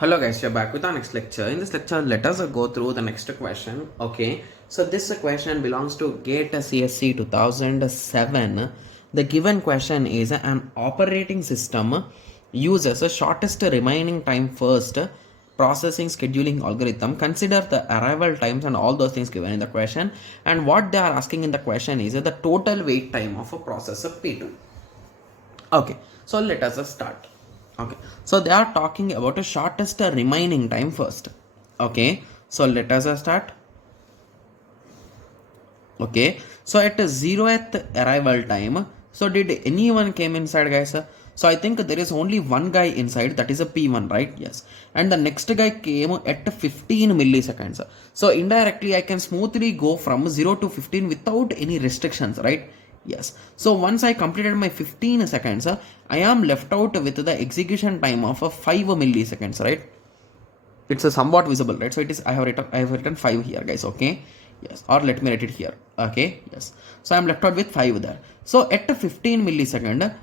Hello guys, you're back with our next lecture. In this lecture, let us go through the next question. Okay, so this question belongs to GATE CSC 2007. The given question is an operating system uses a shortest remaining time first processing scheduling algorithm. Consider the arrival times and all those things given in the question. And what they are asking in the question is the total wait time of a processor P2. Okay, so let us start. Okay, so they are talking about a shortest remaining time first. Okay, so let us start. Okay, so at 0th arrival time, so did anyone came inside, guys? So I think there is only one guy inside, that is a P1, right? Yes, and the next guy came at 15 milliseconds. So indirectly I can smoothly go from 0 to 15 without any restrictions, right? Yes, so once I completed my 15 seconds, I am left out with the execution time of 5 milliseconds, right? It's a somewhat visible, right? So it is, I have written 5 here, guys. Okay, yes, or let me write it here. Okay, yes, so I'm left out with 5 there. So at 15 millisecond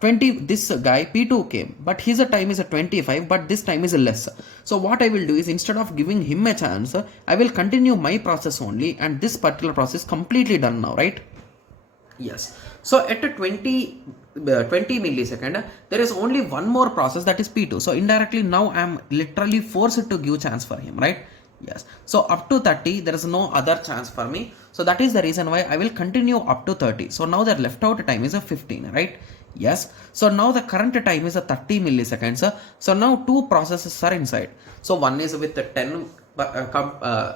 20, this guy P2 came, but his time is 25, but this time is less. So what I will do is, instead of giving him a chance, I will continue my process only, and this particular process completely done now, right? Yes, so at 20 millisecond, there is only one more process, that is P2. So indirectly now I am literally forced to give chance for him, right? Yes, so up to 30 there is no other chance for me, so that is the reason why I will continue up to 30. So now the left out time is 15, right? Yes, so now the current time is 30 milliseconds. So now two processes are inside. So one is with the 10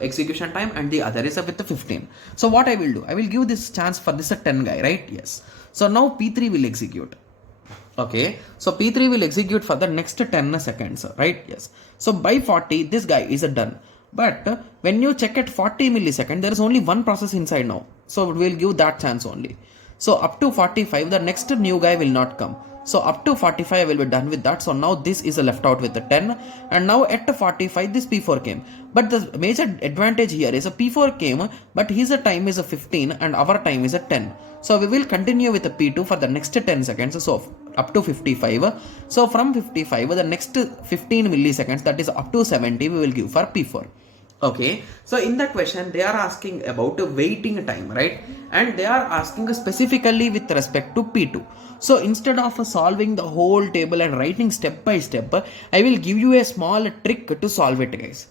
execution time and the other is with the 15. So what I will do, I will give this chance for this 10 guy, right? Yes, so now P3 will execute. Okay, so P3 will execute for the next 10 seconds, right? Yes, so by 40 this guy is done, but when you check at 40 millisecond, there is only one process inside now, so we will give that chance only. So up to 45 the next new guy will not come, so up to 45 I will be done with that. So now this is left out with the 10, and now at 45 this P4 came, but the major advantage here is a P4 came, but his time is 15 and our time is 10. So we will continue with the P2 for the next 10 seconds, so up to 55. So from 55 the next 15 milliseconds, that is up to 70, we will give for P4. Okay, so in that question they are asking about waiting time, right? And they are asking specifically with respect to P2. So instead of solving the whole table and writing step by step, I will give you a small trick to solve it, guys.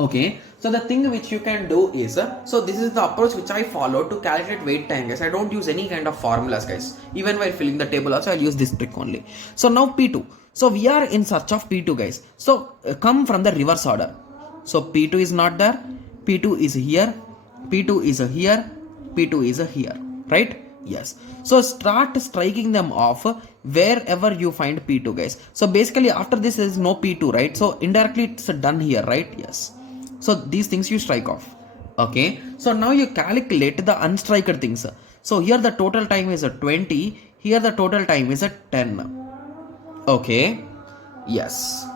Okay, so the thing which you can do is, so this is the approach which I follow to calculate wait time, guys. I don't use any kind of formulas, guys. Even while filling the table also I'll use this trick only. So now P2, so we are in search of P2, guys. So come from the reverse order. So P2 is not there, P2 is here, P2 is here, P2 is here, right? Yes, so start striking them off wherever you find P2, guys. So basically after this there is no P2, right? So indirectly it's done here, right? Yes, so these things you strike off. Okay, so now you calculate the unstriked things. So here the total time is 20, here the total time is 10. Okay, yes,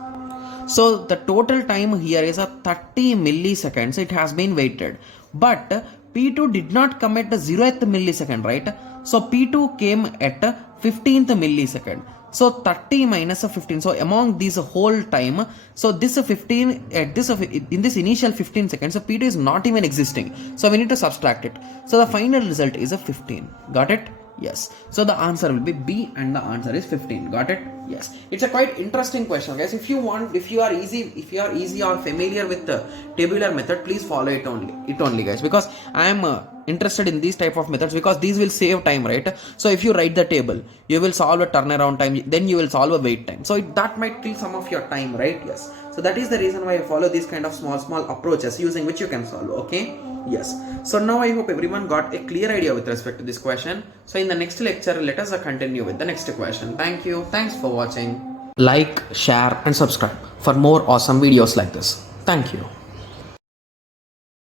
so the total time here is 30 milliseconds. It has been waited, but P2 did not come at the 0th millisecond, right? So P2 came at 15th millisecond. So 30 minus 15. So among these whole time, so this 15 at this in this initial 15 seconds, so P2 is not even existing. So we need to subtract it. So the final result is 15. Got it? Yes, so the answer will be B and the answer is 15. Got it? Yes, it's a quite interesting question, guys. If you are easy or familiar with the tabular method, please follow it only, guys, because I am interested in these type of methods, because these will save time, right? So if you write the table, you will solve a turnaround time, then you will solve a wait time, so that might kill some of your time, right? Yes, so that is the reason why I follow these kind of small approaches using which you can solve. Okay, yes, so now I hope everyone got a clear idea with respect to this question. So in the next lecture, let us continue with the next question. Thank you, thanks for watching. Like, share and subscribe for more awesome videos like this. Thank you.